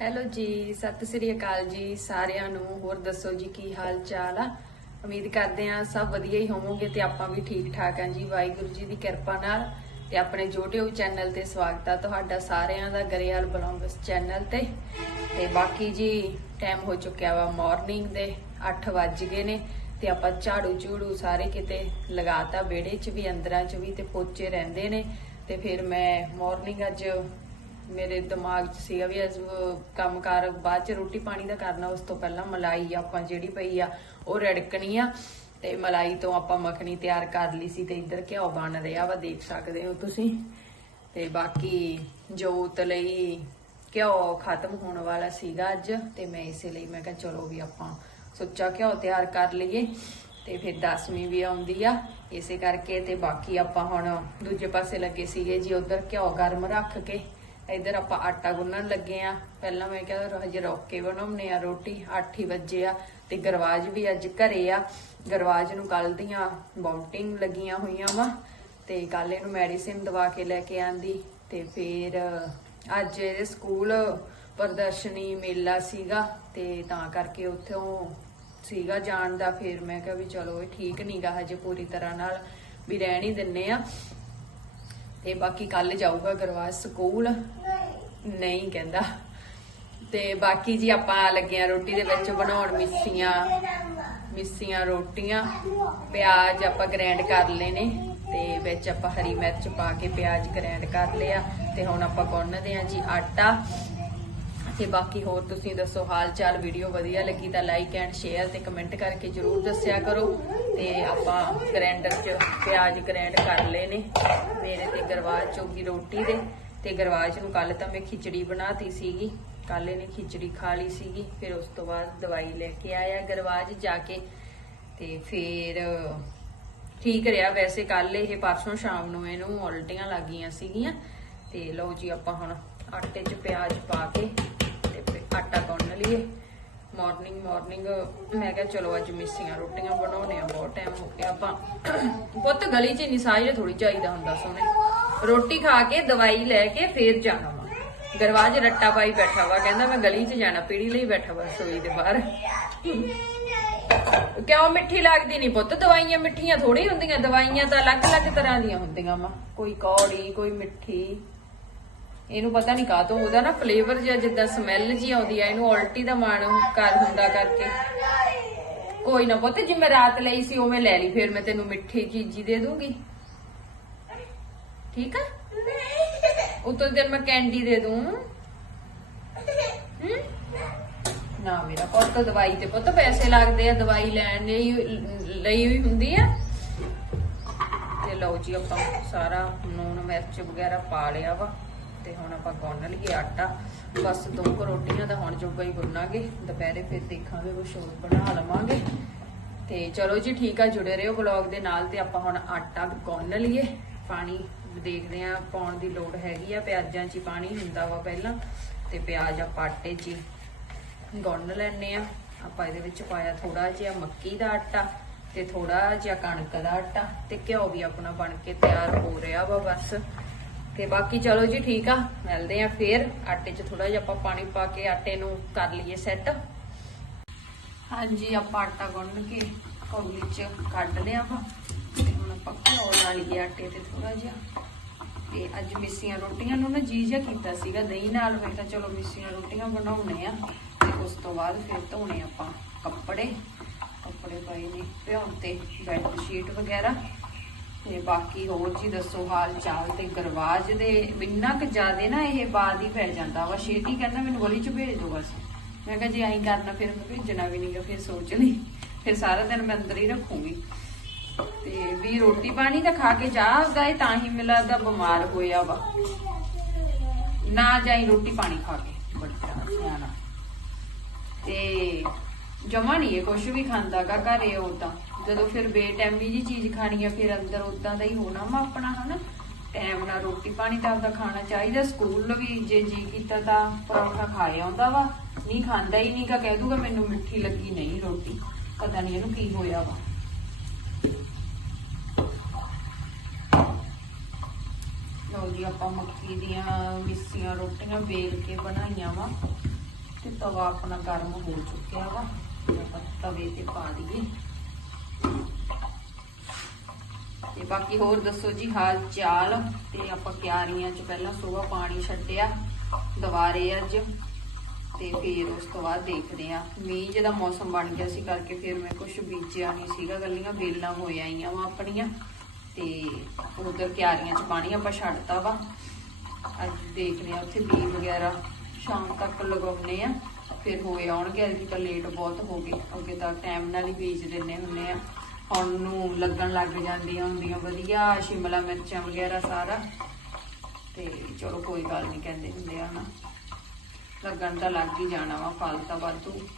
Hello ਜੀ, ਸਤਿ ਸ੍ਰੀ ਅਕਾਲ ਜੀ ਸਾਰਿਆਂ ਨੂੰ। ਹੋਰ ਦੱਸੋ ਜੀ, ਕੀ ਹਾਲ ਚਾਲ ਆ? ਉਮੀਦ ਕਰਦੇ ਆ ਸਭ ਵਧੀਆ ਹੀ ਹੋਵੋਗੇ ਤੇ ਆਪਾਂ ਵੀ ਠੀਕ ਠਾਕ ਆ ਜੀ। ਵਾਹਿਗੁਰੂ ਜੀ ਦੀ ਕਿਰਪਾ ਨਾਲ ਤੇ ਆਪਣੇ YouTube ਚੈਨਲ ਤੇ ਸਵਾਗਤ ਆ ਤੁਹਾਡਾ ਸਾਰਿਆਂ ਦਾ ਗਰੇਵਾਲ ਬਲੌਗਸ ਚੈਨਲ ਤੇ। ਤੇ ਬਾਕੀ ਜੀ ਟਾਈਮ ਹੋ ਚੁੱਕਿਆ ਵਾ ਮਾਰਨਿੰਗ ਦੇ 8 ਵੱਜ ਗਏ ਨੇ ਤੇ ਆਪਾਂ ਝਾੜੂ ਝੂੜੂ ਸਾਰੇ ਕਿਤੇ ਲਗਾਤਾ ਵਿਹੜੇ 'ਚ ਵੀ, ਅੰਦਰਾਂ 'ਚ ਵੀ ਤੇ ਪੋਚੇ ਰਹਿੰਦੇ ਨੇ। ਤੇ ਫਿਰ ਮੈਂ ਮਾਰਨਿੰਗ ਅੱਜ ਮੇਰੇ ਦਿਮਾਗ 'ਚ ਸੀਗਾ ਵੀ ਅੱਜ ਕੰਮਕਾਰ ਬਾਅਦ 'ਚ ਰੋਟੀ ਪਾਣੀ ਦਾ ਕਰਨਾ, ਉਸ ਤੋਂ ਪਹਿਲਾਂ ਮਲਾਈ ਆਪਾਂ ਜਿਹੜੀ ਪਈ ਆ, ਉਹ ਰੜਕਣੀ ਆ। ਤੇ ਮਲਾਈ ਤੋਂ ਆਪਾਂ ਮੱਖਣੀ ਤਿਆਰ ਕਰ ਲਈ ਸੀ ਤੇ ਇੱਧਰ ਘਿਓ ਬਣ ਰਿਹਾ ਵਾ, ਦੇਖ ਸਕਦੇ ਹੋ ਤੁਸੀਂ। ਤੇ ਬਾਕੀ ਜੋਤ ਲਈ ਘਿਓ ਖਤਮ ਹੋਣ ਵਾਲਾ ਸੀਗਾ ਅੱਜ, ਤੇ ਮੈਂ ਇਸੇ ਲਈ ਮੈਂ ਕਿਹਾ ਚਲੋ ਵੀ ਆਪਾਂ ਸੁੱਚਾ ਘਿਓ ਤਿਆਰ ਕਰ ਲਈਏ। ਤੇ ਫਿਰ 10ਵੀਂ ਵੀ ਆਉਂਦੀ ਆ, ਇਸੇ ਕਰਕੇ ਤੇ ਬਾਕੀ ਆਪਾਂ ਹੁਣ ਦੂਜੇ ਪਾਸੇ ਲੱਗੇ ਸੀਗੇ ਜੀ, ਉਧਰ ਘਿਓ ਗਰਮ ਰੱਖ ਕੇ। ਇੱਧਰ ਆਪਾਂ ਆਟਾ ਗੁੰਨਣ ਲੱਗੇ ਆ। ਪਹਿਲਾਂ ਮੈਂ ਕਿਹਾ ਹਜੇ ਰੋਕ ਕੇ ਬਣਾਉਣੇ ਆ ਰੋਟੀ 8 ਹੀ ਵਜੇ ਆ ਤੇ ਗਰਵਾਜ ਵੀ ਅੱਜ ਘਰੇ ਆ। ਗਰਵਾਜ ਨੂੰ ਕੱਲ ਦੀਆਂ ਬਾਉਂਟਿੰਗ ਲੱਗੀਆਂ ਹੋਈਆਂ ਵਾ ਤੇ ਕੱਲ ਇਹਨੂੰ ਮੈਡੀਸਿਨ ਦਵਾ ਕੇ ਲੈ ਕੇ ਆਂਦੀ ਤੇ ਫਿਰ ਅੱਜ ਇਹਦੇ ਸਕੂਲ ਪ੍ਰਦਰਸ਼ਨੀ ਮੇਲਾ ਸੀਗਾ ਤੇ ਤਾਂ ਕਰਕੇ ਉੱਥੋਂ ਸੀਗਾ ਜਾਣ ਦਾ। ਫਿਰ ਮੈਂ ਕਿਹਾ ਵੀ ਚਲੋ ਇਹ ਠੀਕ ਨਹੀਂਗਾ ਹਜੇ ਪੂਰੀ ਤਰ੍ਹਾਂ ਨਾਲ ਵੀ ਰਹਿਣ ਹੀ ਦਿੰਨੇ ਆ। ਤੇ ਬਾਕੀ ਕੱਲ ਜਾਊਗਾ ਗਰਵਾਜ ਸਕੂਲ। ਨਹੀਂ ਕਹਿੰਦਾ। ਤੇ ਬਾਕੀ ਜੀ ਆਪਾਂ ਲੱਗੇ ਆ ਰੋਟੀ ਦੇ ਵਿੱਚ ਬਣਾਉਣ ਮਿੱਸੀਆਂ ਮਿੱਸੀਆਂ ਰੋਟੀਆਂ, ਪਿਆਜ਼ ਆਪਾਂ ਗ੍ਰਾਈਂਡ ਕਰ ਲਏ ਨੇ ਤੇ ਵਿੱਚ ਆਪਾਂ ਹਰੀ ਮਿਰਚ ਪਾ ਕੇ ਪਿਆਜ਼ ਗ੍ਰੈਂਡ ਕਰ ਲਿਆ ਤੇ ਹੁਣ ਆਪਾਂ ਗੁੰਨਦੇ ਆ ਜੀ ਆਟਾ। ਤੇ ਬਾਕੀ ਹੋਰ ਤੁਸੀਂ ਦੱਸੋ, ਹਾਲ ਚਾਲ ਵੀਡੀਓ ਵਧੀਆ ਲੱਗੀ ਤਾਂ ਲਾਈਕ ਐਂਡ ਸ਼ੇਅਰ ਤੇ ਕਮੈਂਟ ਕਰਕੇ ਜਰੂਰ ਦੱਸਿਆ ਕਰੋ। ਤੇ ਆਪਾਂ ਗ੍ਰਾਈਂਡਰ 'ਚ ਪਿਆਜ਼ ਗ੍ਰੈਂਡ ਕਰ ਲਏ ਨੇ। ਮੇਰੇ ਤੇ ਗਰਵਾਜ ਚੋਗੀ ਰੋਟੀ ਦੇ। ਤੇ ਗਰਵਾਜ ਨੂੰ ਕੱਲ ਤਾਂ ਮੈਂ ਖਿਚੜੀ ਬਣਾਤੀ ਸੀਗੀ। ਕੱਲ ਇਹਨੇ ਖਿਚੜੀ ਖਾ ਲਈ ਸੀਗੀ। ਫਿਰ ਉਸ ਤੋਂ ਬਾਅਦ ਦਵਾਈ ਲੈ ਕੇ ਆਇਆ ਗਰਵਾਜ ਜਾ ਕੇ। ਤੇ ਫਿਰ ਠੀਕ ਰਿਹਾ। ਵੈਸੇ ਕੱਲ ਇਹ ਪਰਸੋਂ ਸ਼ਾਮ ਨੂੰ ਇਹਨੂੰ ਉਲਟੀਆਂ ਲੱਗੀਆਂ ਸੀਗੀਆਂ। ਤੇ ਲਓ ਜੀ ਆਪਾਂ ਹੁਣ ਆਟੇ 'ਚ ਪਿਆਜ਼ ਪਾ ਕੇ ਤੇ ਫਿਰ ਆਟਾ ਮਾਰਨਿੰਗ ਮਾਰਨਿੰਗ ਮੈਂ ਕਿਹਾ ਚਲੋ ਅੱਜ ਮਿੱਸੀਆਂ ਰੋਟੀਆਂ ਬਣਾਉਣੇ ਆ ਬਹੁਤ ਟਾਈਮ ਹੋ ਗਿਆ ਆਪਾਂ। ਪੁੱਤ ਗਲੀ 'ਚ ਨਹੀਂ ਸਾਜਰੇ ਥੋੜੀ ਚਾਹੀਦਾ ਹੁੰਦਾ ਸੋਨੇ ਰੋਟੀ ਖਾ ਕੇ, ਦਵਾਈ ਲੈ ਕੇ ਫੇਰ ਜਾਣਾ ਵਾ। ਗਰਵਾਜ ਰੱਟਾ ਪਾਈ ਬੈਠਾ ਵਾ, ਕਹਿੰਦਾ ਮੈਂ ਗਲੀ 'ਚ ਜਾਣਾ, ਪੀੜੀ ਲਈ ਬੈਠਾ ਵਾ ਸੋਈ ਦੇ ਬਾਹਰ। ਕਿਉਂ ਮਿੱਠੀ ਲੱਗਦੀ ਨਹੀਂ ਪੁੱਤ? ਦਵਾਈਆਂ ਮਿੱਠੀਆਂ ਥੋੜੀ ਹੁੰਦੀਆਂ, ਦਵਾਈਆਂ ਤਾਂ ਅਲੱਗ-ਅਲੱਗ ਤਰ੍ਹਾਂ ਦੀਆਂ ਹੁੰਦੀਆਂ ਵਾ। ਕੋਈ ਕੌੜੀ, ਕੋਈ ਮਿੱਠੀ। ਇਹਨੂੰ ਪਤਾ ਨਹੀਂ ਕਾਹ ਤੋਂ ਉਹਦਾ ਨਾ ਫਲੇਵਰ ਜਿਹਾ ਜਿੱਦਾਂ ਸਮੈਲ ਜੀ ਆਉਂਦੀ ਆ, ਇਹਨੂੰ ਉਲਟੀ ਦਾ ਮਾਣ ਕਰ ਹੁੰਦਾ ਕਰਕੇ। ਕੋਈ ਨਾ ਪੁੱਤ ਜਿਵੇਂ ਰਾਤ ਲਈ ਸੀ ਉਵੇਂ ਲੈ ਲਈ, ਫਿਰ ਮੈਂ ਤੈਨੂੰ ਮਿੱਠੀ ਚੀਜ਼ੀ ਦੇ ਦੂੰਗੀ। ਠੀਕ ਆ? ਉਤੋਂ ਦਿਨ ਮੈਂ ਕੈਂਡੀ ਦੇ ਦੂੰ। ਨਾ ਮੇਰਾ ਪੁੱਤ, ਦਵਾਈ ਤੇ ਪੁੱਤ ਪੈਸੇ ਲੱਗਦੇ ਆ, ਦਵਾਈ ਲੈਣ ਲਈ ਲਈ ਹੋਈ ਹੁੰਦੀ ਆ। ਤੇ ਲਓ ਜੀ, ਆਪਾਂ ਸਾਰਾ ਨੂਨ ਮਿਰਚ ਵਗੈਰਾ ਪਾ ਲਿਆ ਵਾ। ਤੇ ਹੁਣ ਆਪਾਂ ਗੁੰਨ ਲਈਏ ਆਟਾ। ਬਸ ਦੋ ਕੁ ਰੋਟੀਆਂ ਦਾ ਹੁਣ ਜੋਗਾ ਹੀ ਗੁੰਨਾਂਗੇ। ਦੁਪਹਿਰੇ ਫਿਰ ਦੇਖਾਂਗੇ ਕੁਛ ਹੋਰ ਬਣਾ ਲਵਾਂਗੇ। ਤੇ ਚਲੋ ਜੀ, ਠੀਕ ਆ, ਜੁੜੇ ਰਹੋ ਵਲੌਗ ਦੇ ਨਾਲ ਤੇ ਆਪਾਂ ਹੁਣ ਆਟਾ ਗੁੰਨ ਲਈਏ। ਪਾਣੀ ਦੇਖਦੇ ਆ ਪਾਉਣ ਦੀ ਲੋੜ ਹੈਗੀ ਆ। ਪਿਆਜ਼ਾਂ 'ਚ ਹੀ ਪਾਣੀ ਹੁੰਦਾ ਵਾ ਪਹਿਲਾਂ। ਤੇ ਪਿਆਜ਼ ਆਪਾਂ ਆਟੇ 'ਚ ਹੀ ਗੁੰਨ ਲੈਣੇ ਆ ਆਪਾਂ ਇਹਦੇ ਵਿੱਚ ਪਾਇਆ ਥੋੜਾ ਜਿਹਾ ਮੱਕੀ ਦਾ ਆਟਾ ਤੇ ਥੋੜਾ ਜਿਹਾ ਕਣਕ ਦਾ ਆਟਾ ਤੇ ਘਿਓ ਵੀ ਆਪਣਾ ਬਣ ਕੇ ਤਿਆਰ ਹੋ ਰਿਹਾ ਵਾ ਬਸ। ਤੇ ਬਾਕੀ ਚਲੋ ਜੀ ਠੀਕ ਆ, ਮਿਲਦੇ ਆ ਫੇਰ। ਆਟੇ 'ਚ ਥੋੜਾ ਜਿਹਾ ਆਪਾਂ ਪਾਣੀ ਪਾ ਕੇ ਆਟੇ ਨੂੰ ਕਰ ਲਈਏ ਸੈੱਟ ਹਾਂਜੀ, ਆਪਾਂ ਆਟਾ ਗੁੰਨ ਕੇ ਕੌਲੀ 'ਚ ਕੱਢ ਲਿਆ ਵਾ ਤੇ ਹੁਣ ਆਪਾਂ ਘਿਓ ਲਾ ਲਈਏ ਆਟੇ ਤੇ ਥੋੜਾ ਜਿਹਾ। ਤੇ ਅੱਜ ਮਿੱਸੀਆਂ ਰੋਟੀਆਂ ਨੂੰ ਨਾ ਜੀ ਜਿਹਾ ਕੀਤਾ ਸੀਗਾ ਦਹੀਂ ਨਾਲ। ਮੈਂ ਕਿਹਾ ਚਲੋ ਮਿੱਸੀਆਂ ਰੋਟੀਆਂ ਬਣਾਉਣੇ ਆ। ਤੇ ਉਸ ਤੋਂ ਬਾਅਦ ਫਿਰ ਧੋਣੇ ਆਪਾਂ ਕੱਪੜੇ। ਕੱਪੜੇ ਪਾਏ ਨੇ ਭਿਉਂ ਤੇ ਬੈੱਡ ਸ਼ੀਟ ਵਗੈਰਾ। ਤੇ ਬਾਕੀ ਹੋਰ ਜੀ ਦੱਸੋ ਹਾਲ ਚਾਲ ਤੇ ਗਰਵਾਜ ਦੇ, ਇੰਨਾ ਕੁ ਜ਼ਿਆਦੇ ਨਾ ਇਹ ਬਾਦ ਹੀ ਪੈ ਜਾਂਦਾ ਵਾ। ਛੇਤੀ ਕਹਿੰਦਾ ਮੈਨੂੰ ਗਲੀ ਚ ਭੇਜ ਦਿਓ ਬਸ। ਮੈਂ ਕਿਹਾ ਜੇ ਐਂ ਕਰਨਾ ਫਿਰ ਮੈਂ ਭੇਜਣਾ ਵੀ ਨਹੀਂਗਾ ਫਿਰ ਸੋਚ ਲਈ। ਫਿਰ ਸਾਰਾ ਦਿਨ ਮੈਂ ਅੰਦਰ ਹੀ ਰੱਖੂੰਗੀ। ਤੇ ਵੀ ਰੋਟੀ ਪਾਣੀ ਤਾਂ ਖਾ ਕੇ ਜਾ ਇਹ ਤਾਂ ਹੀ ਮਿਲਾ ਦਾ ਬਿਮਾਰ ਹੋਇਆ ਵਾ। ਨਾ ਜਾਈ ਰੋਟੀ ਪਾਣੀ ਖਾ ਕੇ, ਬੜਾ ਸਿਆਣਾ ਤੇ ਜਮਾ ਨਹੀਂ ਇਹ ਕੁਝ ਵੀ ਖਾਂਦਾਗਾ ਘਰੇ ਉਦਾਂ ਜਦੋਂ ਫਿਰ ਬੇਟੈਮੀ ਜੀ ਚੀਜ਼ ਖਾਣੀ ਆ, ਫਿਰ ਅੰਦਰ ਉਦਾਂ ਦਾ ਹੀ ਹੋਣਾ ਵਾ ਆਪਣਾ, ਹਨਾ? ਟਾਈਮ ਨਾਲ ਰੋਟੀ ਪਾਣੀ ਤਾਂ ਆਪਦਾ ਖਾਣਾ ਚਾਹੀਦਾ। ਸਕੂਲ ਵੀ ਜੇ ਜੀ ਕੀਤਾ ਤਾਂ ਪਰੌਂਠਾ ਖਾ ਆਉਂਦਾ ਵਾ। ਨਹੀਂ ਖਾਂਦਾ ਹੀ ਨਹੀਂਗਾ, ਕਹਿ ਦੂਗਾ ਮੈਨੂੰ ਮਿੱਠੀ ਲੱਗੀ ਨਹੀਂ ਰੋਟੀ। ਪਤਾ ਨਹੀਂ ਇਹਨੂੰ ਕੀ ਹੋਇਆ ਵਾ। ਲਓ ਜੀ, ਆਪਾਂ ਮੱਕੀ ਦੀਆਂ ਮਿੱਸੀਆਂ ਰੋਟੀਆਂ ਵੇਲ ਕੇ ਬਣਾਈਆਂ ਵਾ ਤੇ ਤਵਾ ਆਪਣਾ ਗਰਮ ਹੋ ਚੁੱਕਿਆ ਵਾ। ਤੇ ਆਪਾਂ ਤਵੇ ਤੇ ਪਾ ਦਈਏ ਤੇ ਬਾਕੀ ਹੋਰ ਦੱਸੋ ਜੀ, ਹਾਲ ਚਾਲ? ਤੇ ਆਪਾਂ ਕਿਆਰੀਆਂ ਚ ਪਹਿਲਾਂ ਸਵੇਰ ਪਾਣੀ ਛੱਡਿਆ, ਦੁਬਾਰੇ ਅੱਜ। ਤੇ ਫਿਰ ਉਸ ਤੋਂ ਬਾਅਦ ਦੇਖਦੇ ਆ ਮੀਂਹ ਜਿਹਦਾ ਮੌਸਮ ਬਣ ਗਿਆ ਸੀ ਕਰਕੇ ਫਿਰ ਮੈਂ ਕੁਝ ਬੀਜਿਆ ਨਹੀਂ ਸੀਗਾ ਗੱਲੀਆਂ ਬੇਲਾਂ ਹੋ ਆਈਆਂ ਵਾ ਆਪਣੀਆਂ। ਤੇ ਉਧਰ ਕਿਆਰੀਆਂ ਚ ਪਾਣੀ ਆਪਾਂ ਛੱਡਤਾ ਵਾ। ਅੱਜ ਦੇਖਦੇ ਆ ਉੱਥੇ ਬੀ ਵਗੈਰਾ ਸ਼ਾਮ ਤੱਕ ਲਗਾਉਣੇ ਆ ਫਿਰ ਹੋਏ ਆਉਣਗੇ, ਅੱਜ ਤਾਂ ਲੇਟ ਬਹੁਤ ਹੋ ਗਏ। ਅੱਗੇ ਤਾਂ ਟਾਈਮ ਨਾਲ ਹੀ ਬੀਜ ਦਿੰਨੇ ਹੁੰਨੇ ਆ ਹੁਣ ਨੂੰ ਲੱਗਣ ਲੱਗ ਜਾਂਦੀਆਂ ਹੁੰਦੀਆਂ, ਵਧੀਆ, ਸ਼ਿਮਲਾ ਮਿਰਚਾਂ ਵਗੈਰਾ ਸਾਰਾ। ਤੇ ਚਲੋ ਕੋਈ ਗੱਲ ਨਹੀਂ ਕਹਿੰਦੇ ਹੁੰਦੇ ਆ ਨਾ। ਲੱਗਣ ਤਾਂ ਲੱਗ ਹੀ ਜਾਣਾ ਵਾ, ਫਲ ਤਾਂ ਵਾਧੂ।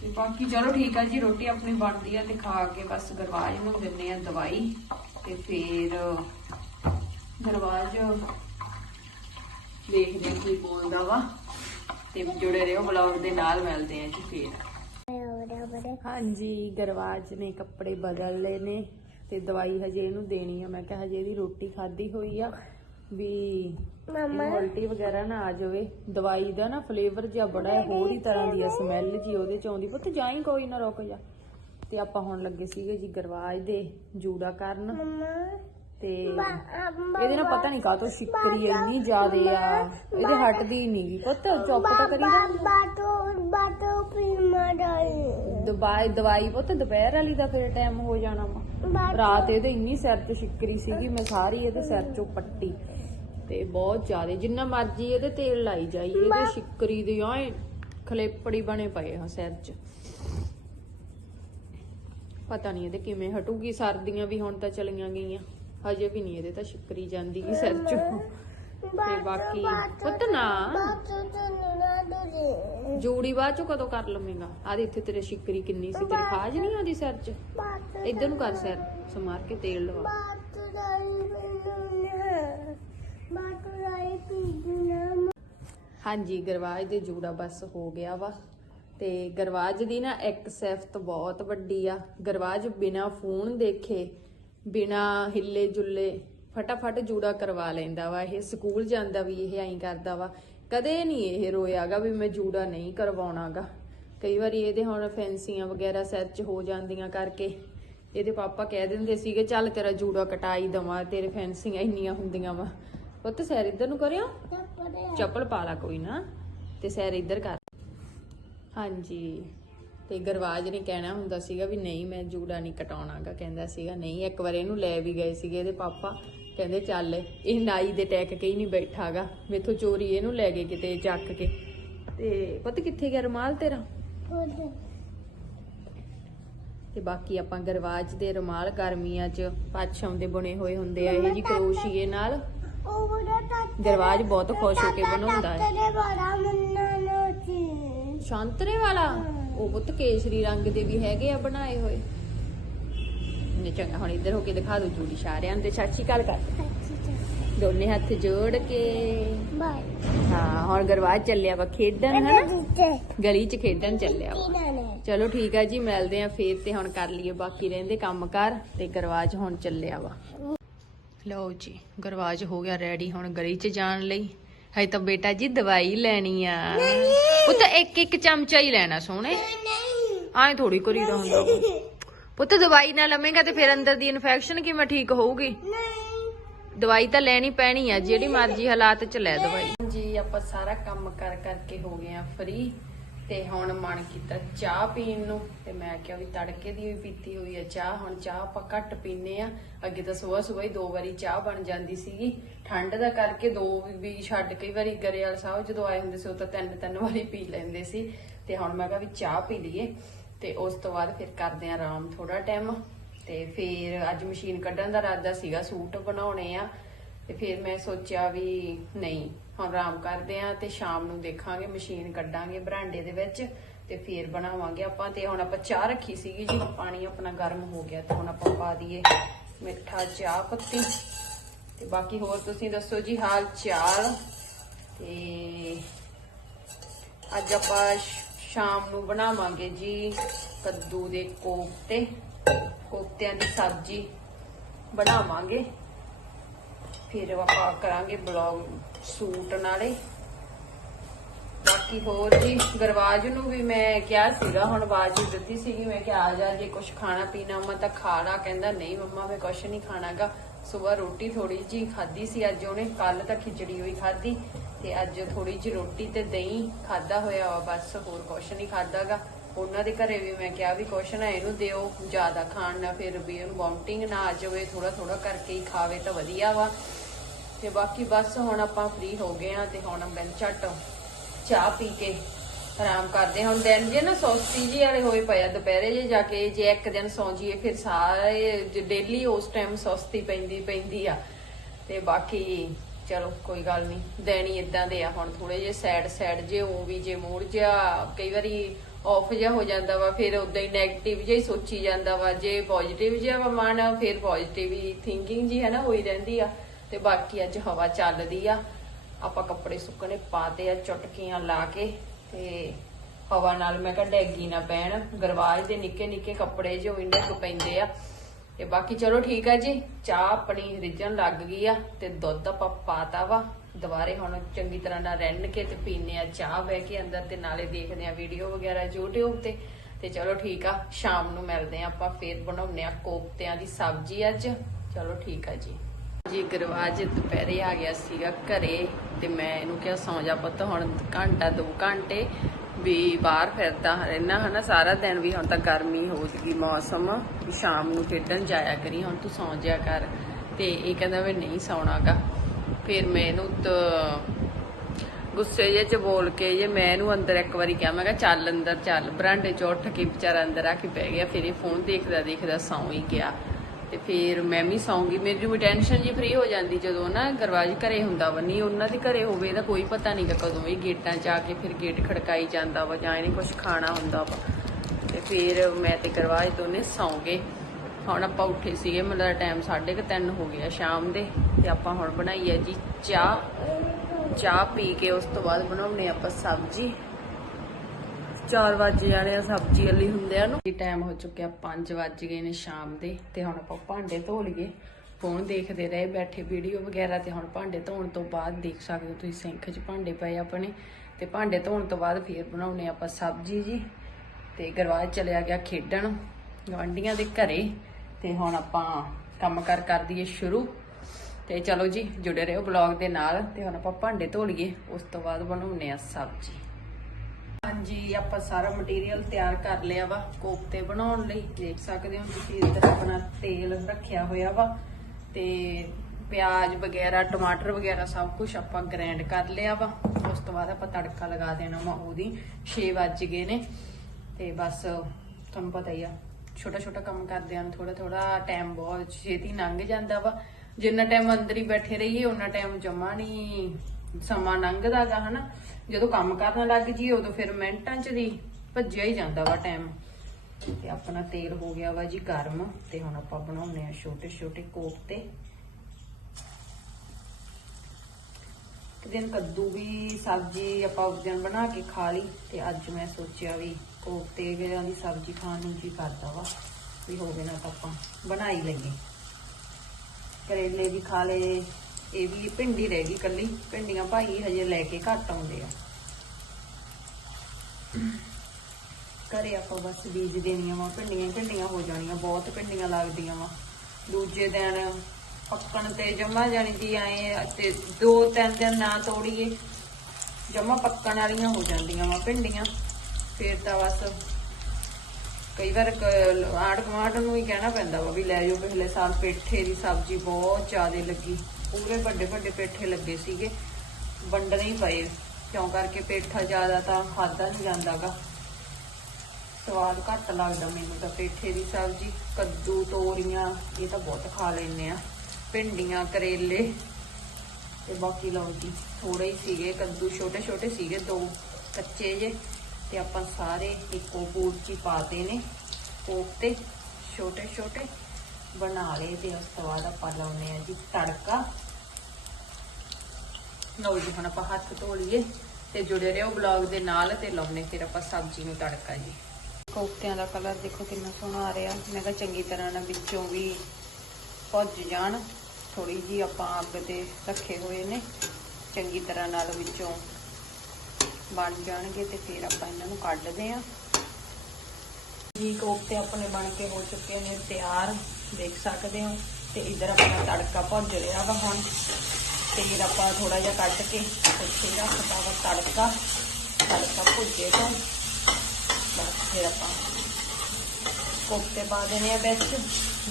ਤੇ ਬਾਕੀ ਚਲੋ ਠੀਕ ਆ ਜੀ, ਰੋਟੀ ਆਪਣੀ ਬਣਦੀ ਆ ਤੇ ਖਾ ਕੇ ਬਸ ਗਰਵਾਜ ਨੂੰ ਦਿੰਨੇ ਆ ਦਵਾਈ। ਤੇ ਫੇਰ ਗਰਵਾਜ ਦੇਖਦੇ ਆ ਕੀ ਬੋਲਦਾ ਵਾ। ਤੇ ਜੁੜੇ ਰਹੋ ਬਲੌਗ ਦੇ ਨਾਲ, ਮਿਲਦੇ ਆ ਜੀ ਫੇਰ। ਹਾਂਜੀ ਗਰਵਾਜ ਨੇ ਕੱਪੜੇ ਬਦਲ ਲਏ ਨੇ ਤੇ ਦਵਾਈ ਹਜੇ ਇਹਨੂੰ ਦੇਣੀ ਆ। ਮੈਂ ਕਿਹਾ ਹਜੇ ਇਹਦੀ ਰੋਟੀ ਖਾਧੀ ਹੋਈ ਆ ਵੀ ਉਲਟੀ ਵਗੈਰਾ ਨਾ ਆ ਜਾਵੇ। ਦਵਾਈ ਦਾ ਨਾ ਫਲੇਵਰ ਜਿਹਾ ਬੜਾ ਹੈ ਹੋਰ ਹੀ ਤਰ੍ਹਾਂ ਦੀ ਆ ਸਮੈਲ ਜੀ ਉਹਦੇ ਚ ਆਉਂਦੀ। ਪੁੱਤ ਜਾਈ ਕੋਈ ਨਾ ਰੁਕ ਜਾ। ਤੇ ਆਪਾਂ ਹੁਣ ਲੱਗੇ ਸੀਗੇ ਜੀ ਗਰਵਾਜ ਦੇ ਜੂੜਾ ਕਰਨ। ਤੇ ਇਹਦੇ ਨਾਲ ਪਤਾ ਨਹੀਂ ਕਾਹਤੋਂ ਸ਼ਿਕਰੀ ਇੰਨੀ ਜ਼ਿਆਦੇ ਆ, ਇਹਦੇ ਹਟਦੀ ਨਹੀਂ ਪੁੱਤ, ਚੁੱਪ ਤਾਂ ਕਰੀ ਜਾ। ਦਵਾਈ ਦਵਾਈ ਪੁੱਤ, ਦੁਪਹਿਰ ਵਾਲੀ ਦਾ ਫਿਰ ਟਾਈਮ ਹੋ ਜਾਣਾ ਵਾ। ਰਾਤ ਇਹਦੇ ਇੰਨੀ ਸਿਰ 'ਚ ਸ਼ਿਕਰੀ ਸੀਗੀ, ਮੈਂ ਸਾਰੀ ਇਹਦੇ ਸਿਰ 'ਚੋਂ ਪੱਟੀ। ਤੇ ਬਹੁਤ ਜ਼ਿਆਦੇ, ਜਿੰਨਾ ਮਰਜ਼ੀ ਇਹਦੇ ਤੇਲ ਲਾਈ ਜਾਈ, ਇਹਦੇ ਸ਼ਿਕਰੀ ਦੇ ਐ ਖਲੇਪੜੀ ਬਣੇ ਪਏ ਆ ਸਿਰ 'ਚ। ਪਤਾ ਨਹੀਂ ਇਹਦੇ ਕਿਵੇਂ ਹਟੂਗੀ, ਸਰਦੀਆਂ ਵੀ ਹੁਣ ਤਾਂ ਚਲੀਆਂ ਗਈਆਂ। ਹਜੇ ਵੀ ਨਹੀਂ, ਇਹਦੇ ਤਾਂ ਸ਼ਿਕਰੀ ਜਾਂਦੀ ਗੀ ਸਿਰ 'ਚੋਂ। ਤੇ ਬਾਕੀ, ਪੁੱਤ ਨਾ। ਜੂੜੀ ਬਾਅਦ ਚੋਂ ਕਦੋਂ ਕਰ ਲਵੇਂਗਾ? ਆਦੇ ਇੱਥੇ ਤੇਰੇ ਸ਼ਿਕਰੀ ਕਿੰਨੀ ਸੀ, ਤੇਰੀ ਖਾਜ ਨਹੀਂ ਆਦੀ ਸਿਰ 'ਚ। ਇੱਧਰ ਨੂੰ ਕਰ ਸਿਰ ਸਮਾਰ ਕੇ ਤੇਲ ਲਵਾ। ਹਾਂਜੀ, ਗਰਵਾਜ ਦੇ ਜੂੜਾ ਬਸ ਹੋ ਗਿਆ ਵਾ। ਤੇ ਗਰਵਾਜ ਦੀ ਨਾ ਇੱਕ ਸਿਫਤ ਬਹੁਤ ਵੱਡੀ ਆ। ਗਰਵਾਜ ਬਿਨਾ ਫੋਨ ਦੇਖੇ ਬਿਨਾ ਹਿੱਲੇ ਜੁੱਲੇ ਫਟਾਫਟ ਜੂੜਾ ਕਰਵਾ ਲੈਂਦਾ ਵਾ ਇਹ ਸਕੂਲ ਜਾਂਦਾ ਵੀ ਇਹ ਐਂ ਕਰਦਾ ਵਾ। ਕਦੇ ਨਹੀਂ ਇਹ ਰੋਇਆਗਾ ਵੀ ਮੈਂ ਜੂੜਾ ਨਹੀਂ ਕਰਵਾਉਣਾਗਾ। ਕਈ ਵਾਰੀ ਇਹਦੇ ਹੁਣ ਫੈਂਸੀਆਂ ਵਗੈਰਾ ਸਿਰ 'ਚ ਹੋ ਜਾਂਦੀਆਂ ਕਰਕੇ ਇਹਦੇ ਪਾਪਾ ਕਹਿ ਦਿੰਦੇ ਸੀਗੇ ਚੱਲ ਤੇਰਾ ਜੂੜਾ ਕਟਾਈ ਦਵਾਂ ਤੇਰੇ ਫੈਂਸੀਆਂ ਇੰਨੀਆਂ ਹੁੰਦੀਆਂ ਵਾ। ਪੁੱਤ ਸੈਰ ਇੱਧਰ ਨੂੰ ਕਰਿਓ। ਚੱਪਲ ਪਾ ਲਾ। ਕੋਈ ਨਾ ਤੇ ਸੈਰ ਇੱਧਰ ਕਰ। ਹਾਂਜੀ। ਤੇ ਗਰਵਾਜ ਨੇ ਕਹਿਣਾ ਹੁੰਦਾ ਸੀਗਾ ਵੀ ਨਹੀਂ ਮੈਂ ਜੂੜਾ ਨਹੀਂ ਕਟਾਉਣਾਗਾ। ਕਹਿੰਦਾ ਸੀਗਾ ਨਹੀਂ ਇੱਕ ਵਾਰ ਇਹਨੂੰ ਲੈ ਵੀ ਗਏ ਸੀਗੇ ਇਹਦੇ ਪਾਪਾ। ਕਹਿੰਦੇ ਚੱਲ ਇਹ ਨਾਈ ਦੇ ਟੈਕ ਕੇ ਹੀ ਨਹੀਂ ਬੈਠਾਗਾ। ਮੇਥੋਂ ਚੋਰੀ ਇਹਨੂੰ ਲੈ ਗਏ ਕਿਤੇ ਚੱਕ ਕੇ। ਤੇ ਪੁੱਤ ਕਿੱਥੇ ਗਿਆ ਰੁਮਾਲ ਤੇਰਾ? ਤੇ ਬਾਕੀ ਆਪਾਂ ਗਰਵਾਜ ਦੇ ਰੁਮਾਲ ਗਰਮੀਆਂ 'ਚ ਪਾਛਮ ਦੇ ਬੁਣੇ ਹੋਏ ਹੁੰਦੇ ਆ ਇਹ ਜੀ ਕਰੋਸ਼ੀਏ ਨਾਲ। ਗਰਵਾਜ ਬਹੁਤ ਖੁਸ਼ ਹੋ ਕੇ ਬਣਾਉਂਦਾ ਹੈ। ਸ਼ਾਂਤਰੇ ਵਾਲਾ? ਉਹ ਪੁੱਤ ਕੇਸਰੀ ਰੰਗ ਦੇ ਵੀ ਹੈਗੇ ਆ ਬਣਾਏ ਹੋਏ। ਨੇ ਚੰਗਾ ਹੁਣ ਇੱਧਰ ਹੋ ਕੇ ਦਿਖਾ ਦੋ ਜੂੜੀ ਸਾਰਿਆਂ ਨੂੰ ਤੇ ਚਾਚੀ ਕਾਲ ਕਰ। ਦੋਨੇ ਹੱਥ ਜੋੜ ਕੇ। ਹਾਂ ਹੁਣ ਗਰਵਾਜ ਚੱਲਿਆ ਵਾ ਖੇਡਣ ਹਨਾ? ਗਲੀ 'ਚ ਖੇਡਣ ਚੱਲਿਆ ਵਾ। ਚਲੋ ਠੀਕ ਆ ਜੀ ਮਿਲਦੇ ਆ ਫੇਰ ਤੇ ਹੁਣ ਕਰ ਲਈਏ ਬਾਕੀ ਰਹਿੰਦੇ ਕੰਮ ਕਰ ਤੇ ਗਰਵਾਜ ਹੁਣ ਚੱਲਿਆ ਵਾ। ਲਓ ਜੀ ਗਰਵਾਜ ਹੋ ਗਿਆ ਰੈਡੀ ਹੁਣ ਗਲੀ 'ਚ ਜਾਣ ਲਈ। ਹਜੇ ਤਾਂ ਬੇਟਾ ਜੀ ਦਵਾਈ ਲੈਣੀ ਆ। ਉਹ ਤਾਂ ਇੱਕ ਇੱਕ ਚਮਚਾ ਹੀ ਲੈਣਾ ਸੋਹਣੇ। ਐਂ ਥੋੜੀ ਕਰੀਦਾ ਹੁੰਦਾ ਵਾ। ਪੁੱਤ ਦਵਾਈ ਨਾ ਲਵੇਂਗਾ ਤੇ ਫਿਰ ਅੰਦਰ ਦੀ ਇਨਫੈਕਸ਼ਨ ਕਿਵੇਂ ਠੀਕ ਹੋਊਗੀ? ਦਵਾਈ ਤਾਂ ਲੈਣੀ ਪੈਣੀ ਆ ਜਿਹੜੀ ਮਰਜ਼ੀ ਹਾਲਾਤ ਚ ਲੈ ਦਵਾਈ। ਜੀ ਆਪਾਂ ਸਾਰਾ ਕੰਮ ਕਰ ਕਰਕੇ ਹੋ ਗਏ ਆ ਫਰੀ ਤੇ ਹੁਣ ਮਨ ਕੀਤਾ ਚਾਹ ਪੀਣ ਨੂੰ, ਤੇ ਮੈਂ ਕਿਹਾ ਵੀ ਤੜਕੇ ਦੀ ਵੀ ਪੀਤੀ ਹੋਈ ਆ ਚਾਹ, ਹੁਣ ਚਾਹ ਆਪਾਂ ਘੱਟ ਪੀਨੇ ਆ। ਅੱਗੇ ਤਾਂ ਸਵੇਰ ਸਵੇਰ ਹੀ ਦੋ ਵਾਰੀ ਚਾਹ ਬਣ ਜਾਂਦੀ ਸੀਗੀ। ਠੰਡ ਦਾ ਕਰਕੇ ਦੋ ਵੀ ਛੱਡ ਕਈ ਵਾਰੀ ਗਰੇਵਾਲ ਸਾਹਿਬ ਜਦੋਂ ਆਏ ਹੁੰਦੇ ਸੀ, ਉਹ ਤਾਂ ਤਿੰਨ ਤਿੰਨ ਵਾਰੀ ਪੀ ਲੈਂਦੇ ਸੀ। ਤੇ ਹੁਣ ਮੈਂ ਕਿਹਾ ਵੀ ਚਾਹ ਪੀ ਲਈਏ। ਤੇ ਉਸ ਤੋਂ ਬਾਅਦ ਫਿਰ ਕਰਦੇ ਆ ਆਰਾਮ ਥੋੜਾ ਟਾਈਮ। ਤੇ ਫਿਰ ਅੱਜ ਮਸ਼ੀਨ ਕੱਢਣ ਦਾ ਇਰਾਦਾ ਸੀਗਾ ਸੂਟ ਬਣਾਉਣੇ ਆ। ਤੇ ਫਿਰ ਮੈਂ ਸੋਚਿਆ ਵੀ ਨਹੀਂ ਹੁਣ ਆਰਾਮ ਕਰਦੇ ਆ ਤੇ ਸ਼ਾਮ ਨੂੰ ਦੇਖਾਂਗੇ, ਮਸ਼ੀਨ ਕੱਢਾਂਗੇ ਬਰਾਂਡੇ ਦੇ ਵਿੱਚ ਤੇ ਫਿਰ ਬਣਾਵਾਂਗੇ ਆਪਾਂ ਤੇ ਹੁਣ ਆਪਾਂ ਚਾਹ ਰੱਖੀ ਸੀਗੀ ਜੀ ਪਾਣੀ ਆਪਣਾ ਗਰਮ ਹੋ ਗਿਆ ਤੇ ਹੁਣ ਆਪਾਂ ਪਾ ਦਈਏ ਮਿੱਠਾ ਚਾਹ ਪੱਤੀ। ਤੇ ਬਾਕੀ ਹੋਰ ਤੁਸੀਂ ਦੱਸੋ ਜੀ ਹਾਲ ਚਾਲ? ਤੇ ਅੱਜ ਆਪਾਂ ਸ਼ਾਮ ਨੂੰ ਬਣਾਵਾਂਗੇ ਜੀ ਕੱਦੂ ਦੇ ਕੋਫਤੇ, ਕੋਫਤਿਆਂ ਦੀ ਸਬਜ਼ੀ ਬਣਾਵਾਂਗੇ। ਫਿਰ ਆਪਾਂ ਕਰਾਂਗੇ ਬਲੌਗ ਸੂਟ ਨਾਲੇ। ਬਾਕੀ ਹੋਰ ਜੀ ਗਰਵਾਜ ਨੂੰ ਵੀ ਮੈਂ ਕਿਹਾ ਸੀਗਾ, ਹੁਣ ਆਵਾਜ਼ ਹੀ ਦਿੱਤੀ ਸੀਗੀ, ਮੈਂ ਕਿ ਆ ਜਾ, ਜੇ ਕੁਝ ਖਾਣਾ ਪੀਣਾ, ਮੈਂ ਤਾਂ ਖਾ ਕਹਿੰਦਾ ਨਹੀਂ ਮੰਮਾ, ਮੈਂ ਕੁਝ ਨਹੀਂ ਖਾਣਾਗਾ। ਸਵੇਰ ਰੋਟੀ ਥੋੜੀ ਜੀ ਖਾਧੀ ਸੀ, ਅੱਜ ਉਹਨੇ ਕੱਲ ਤਾਂ ਖਿਚੜੀ ਹੋਈ ਖਾਧੀ, ਤੇ ਅੱਜ ਥੋੜੀ ਜੀ ਰੋਟੀ ਤੇ ਦਹੀਂ ਖਾਦਾ ਹੋਇਆ ਵਾ, ਬਸ ਹੋਰ ਕੁਝ ਨਹੀਂ ਖਾਦਾਗਾ ਉਹਨਾਂ ਦੇ ਘਰੇ ਵੀ ਮੈਂ ਕਿਹਾ ਵੀ ਕੁਛ ਨਾ, ਇਹਨੂੰ ਦਿਓ, ਜ਼ਿਆਦਾ ਖਾਣ ਨਾ ਫਿਰ ਵੀ ਉਹਨੂੰ ਵੋਮਟਿੰਗ ਨਾ ਆ ਜਾਵੇ ਥੋੜਾ ਥੋੜਾ ਕਰਕੇ ਹੀ ਖਾਵੇ ਤਾਂ ਵਧੀਆ ਵਾ। ਤੇ ਬਾਕੀ ਬਸ ਹੁਣ ਆਪਾਂ ਫ੍ਰੀ ਹੋ ਗਏ ਆ ਤੇ ਹੁਣ ਮੈਂ ਝੱਟ ਚਾਹ ਪੀ ਕੇ ਆਰਾਮ ਕਰਦੇ ਹੁਣ ਦਿਨ ਜੇ ਨਾ ਸੌਸਤੀ ਜੀ ਵਾਲੇ ਹੋਏ ਪਏ ਆ, ਦੁਪਹਿਰੇ ਜੇ ਜਾ ਕੇ ਜੇ ਇੱਕ ਦਿਨ ਸੌਂ ਜੀਏ ਫਿਰ ਸਾਰੇ ਡੇਲੀ ਉਸ ਟਾਈਮ ਸੌਸਤੀ ਪੈਂਦੀ ਪੈਂਦੀ ਆ। ਤੇ ਬਾਕੀ ਚਲੋ ਕੋਈ ਗੱਲ ਨਹੀਂ ਦੇਣੀ ਇਦਾਂ ਦੇ ਆ। ਹੁਣ ਥੋੜੇ ਜੇ ਸੈਡ ਸੈਡ ਜੇ, ਉਹ ਵੀ ਜੇ ਮੂਡ ਜਿਹਾ ਕਈ ਵਾਰੀ ਆਫ ਜਿਹਾ ਹੋ ਜਾਂਦਾ ਵਾ, ਫਿਰ ਉਦਾਂ ਹੀ 네ਗੇਟਿਵ ਜਿਹਾ ਹੀ ਸੋਚੀ ਜਾਂਦਾ ਵਾ। ਜੇ ਪੋਜ਼ਿਟਿਵ ਜਿਹਾ ਵਾ ਮਨ, ਫਿਰ ਪੋਜ਼ਿਟਿਵ ਹੀ ਥਿੰਕਿੰਗ ਜੀ ਹੈ ਨਾ, ਹੋਈ ਰਹਿੰਦੀ ਆ। ਤੇ ਬਾਕੀ ਅੱਜ ਹਵਾ ਚੱਲਦੀ ਆ। ਆਪਾਂ ਕੱਪੜੇ ਸੁੱਕਣੇ ਪਾਤੇ ਆ, ਚੁਟਕੀਆਂ ਲਾ ਕੇ ਤੇ ਹਵਾ ਨਾਲ ਮੈਂ ਕਿਹਾ ਡੈਗੀ ਨਾ ਪੈਣ। ਗਰਵਾਜ ਦੇ ਨਿੱਕੇ ਨਿੱਕੇ ਕੱਪੜੇ ਜੋ ਇੰਨੇ ਕੁ ਪੈਂਦੇ ਆ। ਤੇ ਬਾਕੀ ਚਲੋ ਠੀਕ ਆ ਜੀ, ਚਾਹ ਆਪਣੀ ਰਿੱਝਣ ਲੱਗ ਗਈ ਆ ਤੇ ਦੁੱਧ ਆਪਾਂ ਪਾਤਾ ਵਾ। ਦੁਬਾਰੇ ਹੁਣ ਚੰਗੀ ਤਰ੍ਹਾਂ ਨਾਲ ਰਹਿਣ ਕੇ ਤੇ ਪੀਨੇ ਆ ਚਾਹ ਬਹਿ ਕੇ ਅੰਦਰ ਤੇ ਨਾਲੇ ਦੇਖਦੇ ਆ ਵੀਡੀਓ ਵਗੈਰਾ YouTube ਤੇ। ਤੇ ਚਲੋ ਠੀਕ ਆ, ਸ਼ਾਮ ਨੂੰ ਮਿਲਦੇ ਆ ਆਪਾਂ, ਫੇਰ ਬਣਾਉਨੇ ਆ ਕੋਫਤਿਆਂ ਦੀ ਸਬਜ਼ੀ ਅੱਜ। ਚਲੋ ਠੀਕ ਆ ਜੀ। ਜੀ ਗਰਵਾਜ ਦੁਪਹਿਰੇ ਆ ਗਿਆ ਸੀਗਾ ਘਰੇ ਤੇ ਮੈਂ ਇਹਨੂੰ ਕਿਹਾ, ਸੌਂ ਜਾ ਪੁੱਤ, ਹੁਣ ਘੰਟਾ, ਦੋ ਘੰਟੇ ਵੀ ਬਾਹਰ ਫਿਰਦਾ ਰਹਿਣਾ ਹਨਾ ਸਾਰਾ ਦਿਨ ਵੀ ਹੁਣ ਤਾਂ ਗਰਮੀ ਹੋ ਜੂਗੀ, ਮੌਸਮ ਸ਼ਾਮ ਨੂੰ ਖੇਡਣ ਜਾਇਆ ਕਰੀ, ਹੁਣ ਤੂੰ ਸੌਂ ਜਾ ਕਰ। ਤੇ ਇਹ ਕਹਿੰਦਾ ਵੀ ਨਹੀਂ ਸੌਣਾਗਾ। ਫਿਰ ਮੈਂ ਇਹਨੂੰ ਤਾਂ ਗੁੱਸੇ ਜੇ ਚ ਬੋਲ ਕੇ ਜੇ ਮੈਂ ਇਹਨੂੰ ਅੰਦਰ ਇੱਕ ਵਾਰੀ ਕਿਹਾ, ਮੈਂ ਕਿਹਾ, ਚੱਲ ਅੰਦਰ ਚੱਲ। ਬਰਾਂਡੇ ਚ ਉੱਠ ਕੇ ਵਿਚਾਰਾ ਅੰਦਰ ਆ ਕੇ ਬਹਿ ਗਿਆ, ਫਿਰ ਇਹ ਫੋਨ ਦੇਖਦਾ ਦੇਖਦਾ ਸੌਂ ਹੀ ਗਿਆ। ਤੇ ਫਿਰ ਮੈਂ ਵੀ ਸੌਂਗੀ। ਮੇਰੀ ਵੀ ਟੈਨਸ਼ਨ ਜੀ ਫ੍ਰੀ ਹੋ ਜਾਂਦੀ ਜਦੋਂ ਨਾ ਗਰਵਾਜ ਘਰੇ ਹੁੰਦਾ ਵਾ। ਨਹੀਂ, ਉਹਨਾਂ ਦੇ ਘਰੇ ਹੋਵੇ ਇਹਦਾ ਕੋਈ ਪਤਾ ਨਹੀਂ ਕਦੋਂ ਇਹ ਗੇਟਾਂ 'ਚ ਆ ਕੇ ਫਿਰ ਗੇਟ ਖੜਕਾਈ ਜਾਂਦਾ ਵਾ ਜਾਂ ਇਹਨੇ ਕੁਝ ਖਾਣਾ ਹੁੰਦਾ ਵਾ। ਤੇ ਫਿਰ ਮੈਂ ਤੇ ਗਰਵਾਜ ਦੋਨੇ ਸੌਂਗੇ। ਹੁਣ ਆਪਾਂ ਉੱਠੇ ਸੀਗੇ, ਮਤਲਬ ਟਾਈਮ 3:30 ਹੋ ਗਿਆ ਸ਼ਾਮ ਦੇ। ਤੇ ਆਪਾਂ ਹੁਣ ਬਣਾਈ ਹੈ ਜੀ ਚਾਹ। ਚਾਹ ਪੀ ਕੇ ਉਸ ਤੋਂ ਬਾਅਦ ਬਣਾਉਣੇ ਆਪਾਂ ਸਬਜ਼ੀ। 4 ਵਜੇ ਜਾਣੇ ਆ ਸਬਜ਼ੀ ਵਾਲੀ ਹੁੰਦੇ ਆ ਨੂੰ ਟਾਈਮ ਹੋ ਚੁੱਕਿਆ 5 ਵਜ ਗਏ ਨੇ ਸ਼ਾਮ ਦੇ, ਤੇ ਹੁਣ ਆਪਾਂ ਭਾਂਡੇ ਧੋ ਲਈਏ। ਫੋਨ ਦੇਖਦੇ ਰਹੇ, ਬੈਠੇ ਵੀਡੀਓ ਵਗੈਰਾ, ਤੇ ਹੁਣ ਭਾਂਡੇ ਧੋਣ ਤੋਂ ਬਾਅਦ ਦੇਖ ਸਕਦੇ ਹੋ ਤੁਸੀਂ ਸਿੰਕ 'ਚ ਭਾਂਡੇ ਪਏ ਆਪਣੇ। ਤੇ ਭਾਂਡੇ ਧੋਣ ਤੋਂ ਬਾਅਦ ਫੇਰ ਬਣਾਉਣੇ ਆਪਾਂ ਸਬਜ਼ੀ ਜੀ। ਤੇ ਗਰਵਾਜ ਚਲਿਆ ਗਿਆ ਖੇਡਣ ਗਵਾਂਡੀਆਂ ਦੇ ਘਰੇ। ਤੇ ਹੁਣ ਆਪਾਂ ਕੰਮ ਕਰ ਕਰ ਦਈਏ ਸ਼ੁਰੂ। ਤੇ ਚਲੋ ਜੀ, ਜੁੜੇ ਰਹੋ ਬਲੌਗ ਦੇ ਨਾਲ। ਤੇ ਹੁਣ ਆਪਾਂ ਭਾਂਡੇ ਧੋ ਲਈਏ, ਉਸ ਤੋਂ ਬਾਅਦ ਬਣਾਉਣੇ ਆ ਸਬਜ਼ੀ। ਹਾਂਜੀ, ਆਪਾਂ ਸਾਰਾ ਮਟੀਰੀਅਲ ਤਿਆਰ ਕਰ ਲਿਆ ਵਾ, ਕੋਫਤੇ ਬਣਾਉਣ ਲਈ, ਦੇਖ ਸਕਦੇ ਹੋ ਤੁਸੀਂ ਇੱਧਰ ਆਪਣਾ ਤੇਲ ਰੱਖਿਆ ਹੋਇਆ ਵਾ ਤੇ ਪਿਆਜ਼ ਵਗੈਰਾ, ਟਮਾਟਰ ਵਗੈਰਾ ਸਭ ਕੁਝ ਆਪਾਂ ਗ੍ਰਾਈਂਡ ਕਰ ਲਿਆ ਵਾ। ਉਸ ਤੋਂ ਬਾਅਦ ਆਪਾਂ ਤੜਕਾ ਲਗਾ ਦੇਣਾ ਵਾ ਉਹਦੀ 6 ਵੱਜ ਗਏ ਨੇ। ਤੇ ਬਸ ਤੁਹਾਨੂੰ ਪਤਾ ਹੀ ਆ ਛੋਟਾ ਛੋਟਾ ਕੰਮ ਕਰਦਿਆਂ ਨੂੰ ਥੋੜਾ ਥੋੜਾ ਟਾਈਮ ਬਹੁਤ ਛੇਤੀ ਲੰਘ ਜਾਂਦਾ ਵਾ। ਜਿੰਨਾ ਟਾਈਮ ਅੰਦਰ ਹੀ ਬੈਠੇ ਰਹੀਏ ਉਹਨਾਂ ਟਾਈਮ ਜਮਾ ਨਹੀਂ ਸਮਾਂ ਲੰਘਦਾ ਗਾ, ਹਨਾ। ਜਦੋਂ ਕੰਮ ਕਰਨ ਲੱਗ ਜੀ ਉਦੋਂ ਫਿਰ ਮਿੰਟਾਂ ਚ ਦੀ ਭੱਜਿਆ ਹੀ ਜਾਂਦਾ ਵਾ ਟਾਈਮ ਤੇ ਆਪਣਾ ਤੇਲ ਹੋ ਗਿਆ ਵਾ ਜੀ ਗਰਮ, ਤੇ ਹੁਣ ਆਪਾਂ ਬਣਾਉਨੇ ਆ ਛੋਟੇ ਛੋਟੇ ਕੋਫਤੇ ਦਿਨ ਕੱਦੂ ਵੀ ਸਬਜ਼ੀ ਆਪਾਂ ਉਸ ਦਿਨ ਬਣਾ ਕੇ ਖਾ ਲਈ, ਤੇ ਅੱਜ ਮੈਂ ਸੋਚਿਆ ਵੀ ਕੋਫਤੇ ਵਗੈਰਾ ਦੀ ਸਬਜ਼ੀ ਖਾਣ ਨੂੰ ਜੀ ਕਰਦਾ ਵਾ, ਵੀ ਹੋਵੇ ਨਾ ਤਾਂ ਆਪਾਂ ਬਣਾਈ ਹੀ ਲਈਏ। ਕਰੇਲੇ ਵੀ ਖਾ ਲਏ ਇਹ ਵੀ ਭਿੰਡੀ ਰਹਿ ਗਈ ਕੱਲੀ ਭਿੰਡੀਆਂ ਭਾਈ ਹਜੇ ਲੈ ਕੇ ਘੱਟ ਆਉਂਦੇ ਆ। ਘਰੇ ਆਪਾਂ ਬਸ ਬੀਜ ਦੇਣੀਆਂ ਵਾ, ਭਿੰਡੀਆਂ ਭਿੰਡੀਆਂ ਹੋ ਜਾਣੀਆਂ, ਬਹੁਤ ਭਿੰਡੀਆਂ ਲੱਗਦੀਆਂ ਵਾ। ਦੂਜੇ ਦਿਨ ਪੱਕਣ ਤੇ ਜਮਾ ਜਾਣੀ ਦੀ ਆਏ ਤੇ ਦੋ ਤਿੰਨ ਦਿਨ ਨਾ ਤੋੜੀਏ ਜਮਾ ਪੱਕਣ ਵਾਲੀਆਂ ਹੋ ਜਾਂਦੀਆਂ ਵਾ ਭਿੰਡੀਆਂ। ਫੇਰ ਤਾਂ ਬਸ ਕਈ ਵਾਰ ਕ- ਆਂਢ ਗੁਆਂਢ ਨੂੰ ਹੀ ਕਹਿਣਾ ਪੈਂਦਾ ਵਾ ਵੀ ਲੈ ਜਾਓ, ਪਿਛਲੇ ਸਾਲ ਪੇਠੇ ਦੀ ਸਬਜ਼ੀ ਬਹੁਤ ਜ਼ਿਆਦਾ ਲੱਗੀ। ਪੂਰੇ ਵੱਡੇ ਵੱਡੇ ਪੇਠੇ ਲੱਗੇ ਸੀਗੇ। ਵੰਡਣੇ ਹੀ ਪਏ ਕਿਉਂ ਕਰਕੇ ਪੇਠਾ ਜ਼ਿਆਦਾ ਤਾਂ ਖਾਦਾ ਨਹੀਂ ਜਾਂਦਾਗਾ। ਸਵਾਦ ਘੱਟ ਲੱਗਦਾ ਮੈਨੂੰ ਤਾਂ ਪੇਠੇ ਦੀ। ਸਬਜ਼ੀ ਕੱਦੂ, ਤੋਰੀਆਂ, ਇਹ ਤਾਂ ਬਹੁਤ ਖਾ ਲੈਂਦੇ ਆ। ਭਿੰਡੀਆਂ, ਕਰੇਲੇ ਤੇ ਬਾਕੀ ਲਓ ਜੀ ਥੋੜੇ ਹੀ ਸੀਗੇ। ਕੱਦੂ ਛੋਟੇ ਛੋਟੇ ਸੀਗੇ, ਦੋ ਕੱਚੇ ਜੇ। ਤੇ ਆਪਾਂ ਸਾਰੇ ਇੱਕੋ ਬੂਟ 'ਚ ਹੀ ਪਾਤੇ ਨੇ ਕੋਫਤੇ, ਛੋਟੇ ਛੋਟੇ। ਬਣਾ ਲਏ ਤੇ ਉਸ ਤੋਂ ਬਾਅਦ ਆਪਾਂ ਲਾਉਨੇ ਆ ਜੀ ਤੜਕਾ। ਲਓ ਜੀ, ਹੁਣ ਆਪਾਂ ਹੱਥ ਧੋ ਲਈਏ ਤੇ ਜੁੜੇ ਰਹੋ ਬਲੌਗ ਦੇ ਨਾਲ ਤੇ ਲਾਉਨੇ ਫਿਰ ਆਪਾਂ ਸਬਜ਼ੀ ਨੂੰ ਤੜਕਾ ਜੀ। ਕੋਫਤਿਆਂ ਦਾ ਕਲਰ ਦੇਖੋ ਕਿੰਨਾ ਸੋਹਣਾ ਆ ਰਿਹਾ। ਮੈਂ ਕਿਹਾ ਚੰਗੀ ਤਰ੍ਹਾਂ ਨਾਲ ਵਿੱਚੋਂ ਵੀ ਭੁੱਜ ਜਾਣ। ਥੋੜੀ ਜੀ ਆਪਾਂ ਅੱਗ ਤੇ ਰੱਖੇ ਹੋਏ ਨੇ। ਚੰਗੀ ਤਰ੍ਹਾਂ ਨਾਲ ਵਿੱਚੋਂ ਬਣ ਜਾਣਗੇ ਤੇ ਫਿਰ ਆਪਾਂ ਇਹਨਾਂ ਨੂੰ ਕੱਢਦੇ ਆਂ ਜੀ, ਕੋਫਤੇ ਆਪਣੇ ਬਣ ਕੇ ਹੋ ਚੁੱਕੇ ਨੇ ਤਿਆਰ। ਦੇਖ ਸਕਦੇ ਹੋ ਤੇ ਇਧਰ ਆਪਣਾ ਤੜਕਾ ਭੁੱਜ ਰਿਹਾ ਵਾ ਹੁਣ। ਤੇਲ ਆਪਾਂ ਥੋੜਾ ਜਿਹਾ ਕੱਟ ਕੇ ਉੱਥੇ ਰੱਖਦਾ ਵਾ ਤੜਕਾ। ਤੜਕਾ ਭੁੱਜੇ ਤੋਂ। ਬਸ ਫਿਰ ਆਪਾਂ ਕੋਫਤੇ ਪਾ ਦੇਣੇ ਆ ਵਿੱਚ।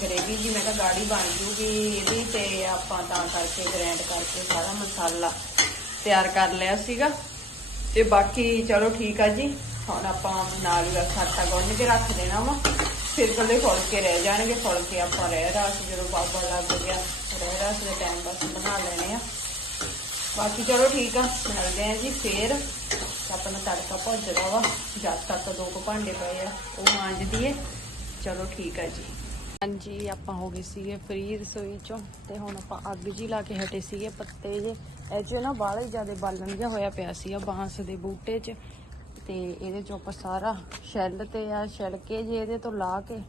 ਗਰੇਵੀ ਜੀ ਮੈਂ ਕਿਹਾ ਗਾੜੀ ਬਣ ਜੂਗੀ ਇਹਦੀ ਤੇ ਆਪਾਂ ਤਾਂ ਕਰਕੇ ਗ੍ਰੈਂਡ ਕਰਕੇ ਸਾਰਾ ਮਸਾਲਾ ਤਿਆਰ ਕਰ ਲਿਆ ਸੀਗਾ। ਤੇ ਬਾਕੀ ਚਲੋ ਠੀਕ ਆ ਜੀ। ਹੁਣ ਆਪਾਂ ਨਾਲ ਹੀ ਆਟਾ ਗੁੰਨ ਕੇ ਰੱਖ ਦੇਣਾ ਵਾ। ਫਿਰ ਕੱਲੇ ਫੁਲਕੇ ਰਹਿ ਜਾਣਗੇ ਫੁਲਕੇ ਆਪਾਂ ਰਹਿ ਰਾਸ ਜਦੋਂ ਬਾਬਾ ਲੱਗ ਗਿਆ, ਰਹਿ ਰਾਸ ਦੇ ਟਾਈਮ ਬਸ ਬਣਾ ਲੈਣੇ ਆ। ਬਾਕੀ ਚਲੋ ਠੀਕ ਆ, ਮਿਲਦੇ ਆ ਜੀ ਫੇਰ। ਆਪਣਾ ਤੜਕਾ ਭੁੱਜਦਾ ਵਾ ਜਦ ਤੱਕ ਦੋ ਕੁ ਭਾਂਡੇ ਪਏ ਆ, ਉਹ ਮਾਂਜ ਦਈਏ ਚਲੋ ਠੀਕ ਆ ਜੀ। ਹਾਂਜੀ, ਆਪਾਂ ਹੋ ਗਏ ਸੀਗੇ ਫ੍ਰੀ ਰਸੋਈ ਚੋਂ, ਤੇ ਹੁਣ ਆਪਾਂ ਅੱਗ ਜੀ ਲਾ ਕੇ ਹਟੇ ਸੀਗੇ ਪੱਤੇ ਜੇ। ਇਹ ਚ ਨਾ ਬਾਹਲਾ ਹੀ ਜ਼ਿਆਦਾ ਬਾਲਣ ਜਿਹਾ ਹੋਇਆ ਪਿਆ ਸੀ ਆ, ਬਾਂਸ ਦੇ ਬੂਟੇ 'ਚ। ਤੇ ਇਹਦੇ ਚੋਂ ਆਪਾਂ ਸਾਰਾ ਸ਼ੈੱਲ ਤੇ ਆ ਛਿਲਕੇ ਜੇ ਇਹਦੇ ਤੋਂ ਲਾ ਕੇ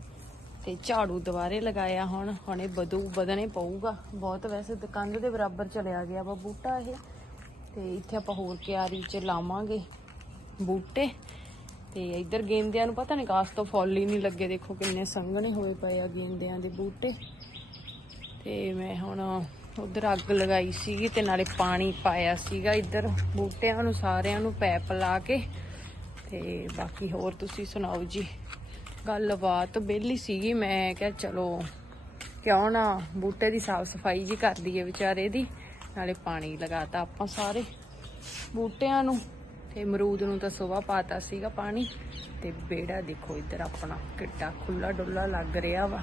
ਤੇ ਝਾੜੂ ਦੁਬਾਰੇ ਲਗਾਇਆ ਹੁਣ ਹੁਣ ਇਹ ਬਦੂ ਬਦਨੇ ਪਊਗਾ। ਬਹੁਤ ਵੈਸੇ ਦੁਕਾਨ ਦੇ ਬਰਾਬਰ ਚਲਿਆ ਗਿਆ ਵਾ ਬੂਟਾ ਇਹ। ਤੇ ਇੱਥੇ ਆਪਾਂ ਹੋਰ ਕਿਆਰੀ 'ਚ ਲਾਵਾਂਗੇ ਬੂਟੇ। ਤੇ ਇੱਧਰ ਗੇਂਦਿਆਂ ਨੂੰ ਪਤਾ ਨਹੀਂ ਕਾਸ ਤੋਂ ਫੁੱਲ ਹੀ ਨਹੀਂ ਲੱਗੇ। ਦੇਖੋ ਕਿੰਨੇ ਸੰਘਣੇ ਹੋਏ ਪਏ ਆ ਗੇਂਦਿਆਂ ਦੇ ਬੂਟੇ। ਤੇ ਮੈਂ ਹੁਣ ਉਧਰ ਅੱਗ ਲਗਾਈ ਸੀਗੀ ਤੇ ਨਾਲੇ ਪਾਣੀ ਪਾਇਆ ਸੀਗਾ ਇੱਧਰ ਬੂਟਿਆਂ ਨੂੰ, ਸਾਰਿਆਂ ਨੂੰ ਪੈਪ ਲਾ ਕੇ। ਤੇ ਬਾਕੀ ਹੋਰ ਤੁਸੀਂ ਸੁਣਾਓ ਜੀ। ਗੱਲਬਾਤ ਬੇਲੀ ਸੀਗੀ, ਮੈਂ ਕਿਹਾ ਚਲੋ ਕਿਉਂ ਨਾ ਬੂਟੇ ਦੀ ਸਾਫ਼ ਸਫ਼ਾਈ ਜੀ ਕਰ ਦਈਏ ਵਿਚਾਰੇ ਦੀ, ਨਾਲੇ ਪਾਣੀ ਲਗਾਤਾ ਆਪਾਂ ਸਾਰੇ ਬੂਟਿਆਂ ਨੂੰ, ਤੇ ਅਮਰੂਦ ਨੂੰ ਤਾਂ ਸੁਬਾ ਪਾਤਾ ਸੀਗਾ ਪਾਣੀ, ਤੇ ਬੇੜਾ ਦੇਖੋ ਇੱਧਰ ਆਪਣਾ ਕਿੱਡਾ ਖੁੱਲਾ ਡੁੱਲਾ ਲੱਗ ਰਿਹਾ ਵਾ।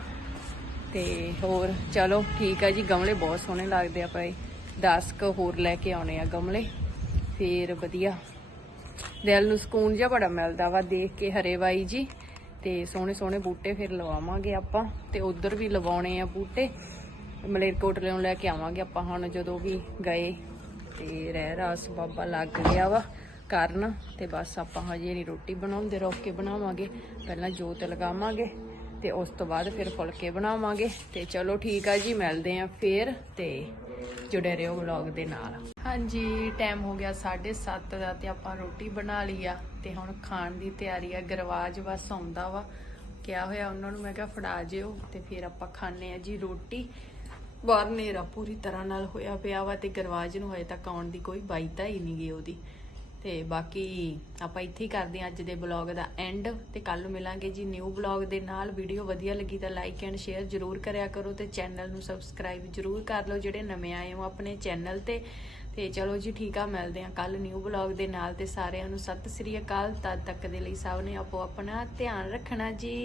ਤੇ ਹੋਰ ਚਲੋ ਠੀਕ ਆ ਜੀ, ਗਮਲੇ ਬਹੁਤ ਸੋਹਣੇ ਲੱਗਦੇ ਆ ਪਏ 10 ਕ ਹੋਰ ਲੈ ਕੇ ਆਉਣੇ ਆ ਗਮਲੇ, ਫੇਰ ਵਧੀਆ। ਦਿਲ ਨੂੰ ਸਕੂਨ ਜਿਹਾ ਬੜਾ ਮਿਲਦਾ ਵਾ ਦੇਖ ਕੇ ਹਰੇ ਬਾਈ ਜੀ। ਤੇ ਸੋਹਣੇ ਸੋਹਣੇ ਬੂਟੇ ਫਿਰ ਲਵਾਵਾਂਗੇ ਆਪਾਂ ਤੇ ਉਧਰ ਵੀ ਲਵਾਉਣੇ ਆ ਬੂਟੇ। ਮਲੇਰਕੋਟਲਿਓਂ ਲੈ ਕੇ ਆਵਾਂਗੇ ਆਪਾਂ ਹੁਣ ਜਦੋਂ ਵੀ ਗਏ। ਤੇ ਰਹਿ ਰਾਸ ਬਾਬਾ ਲੱਗ ਗਿਆ ਵਾ ਕਰਨ ਤੇ ਬਸ ਆਪਾਂ ਹਜੇ ਨਹੀਂ ਰੋਟੀ ਬਣਾਉਂਦੇ, ਰੋਕ ਕੇ ਬਣਾਵਾਂਗੇ। ਪਹਿਲਾਂ ਜੋਤ ਲਗਾਵਾਂਗੇ ਤੇ ਉਸ ਤੋਂ ਬਾਅਦ ਫਿਰ ਫੁਲਕੇ ਬਣਾਵਾਂਗੇ। ਤੇ ਚਲੋ ਠੀਕ ਆ ਜੀ, ਮਿਲਦੇ ਆ ਫੇਰ ਤੇ ਜੁੜੇ ਰਹੋ ਵਲੌਗ ਦੇ ਨਾਲ। ਹਾਂਜੀ ਟਾਈਮ ਹੋ ਗਿਆ 7:30 ਦਾ ਤੇ ਆਪਾਂ ਰੋਟੀ ਬਣਾ ਲਈ ਆ ਤੇ ਹੁਣ ਖਾਣ ਦੀ ਤਿਆਰੀ ਆ। ਗਰਵਾਜ ਬਸ ਆਉਂਦਾ ਵਾ। ਕਿਹਾ ਹੋਇਆ ਉਹਨਾਂ ਨੂੰ, ਮੈਂ ਕਿਹਾ ਫੜਾ ਜਿਓ ਤੇ ਫਿਰ ਆਪਾਂ ਖਾਣੇ ਆ ਜੀ ਰੋਟੀ। ਬਾਹਰ ਨੇਰਾ ਪੂਰੀ ਤਰ੍ਹਾਂ ਨਾਲ ਹੋਇਆ ਪਿਆ ਵਾ ਤੇ ਗਰਵਾਜ ਨੂੰ ਹਜੇ ਤੱਕ ਆਉਣ ਦੀ ਕੋਈ ਬਾਈਤਾ ਹੀ ਨਹੀਂ ਗਈ ਉਹਦੀ। ਤੇ ਬਾਕੀ ਆਪਾਂ ਇੱਥੇ ਹੀ ਕਰਦੇ ਹਾਂ ਅੱਜ ਦੇ ਬਲੌਗ ਦਾ ਐਂਡ ਤੇ ਕੱਲ ਨੂੰ ਮਿਲਾਂਗੇ ਜੀ ਨਿਊ ਬਲੌਗ ਦੇ ਨਾਲ। ਵੀਡੀਓ ਵਧੀਆ ਲੱਗੀ ਤਾਂ ਲਾਈਕ ਐਂਡ ਸ਼ੇਅਰ ਜਰੂਰ ਕਰਿਆ ਕਰੋ ਤੇ ਚੈਨਲ ਨੂੰ ਸਬਸਕ੍ਰਾਈਬ ਜਰੂਰ ਕਰ ਲਓ ਜਿਹੜੇ ਨਵੇਂ ਆਏ ਹੋ ਆਪਣੇ ਚੈਨਲ ਤੇ। ਤੇ ਚਲੋ ਜੀ ਠੀਕ ਆ, ਮਿਲਦੇ ਹਾਂ ਕੱਲ ਨਿਊ ਬਲੌਗ ਦੇ ਨਾਲ ਤੇ ਸਾਰਿਆਂ ਨੂੰ ਸਤਿ ਸ੍ਰੀ ਅਕਾਲ। ਤਦ ਤੱਕ ਦੇ ਲਈ ਸਭ ਨੇ ਆਪੋ ਆਪਣਾ ਧਿਆਨ ਰੱਖਣਾ ਜੀ।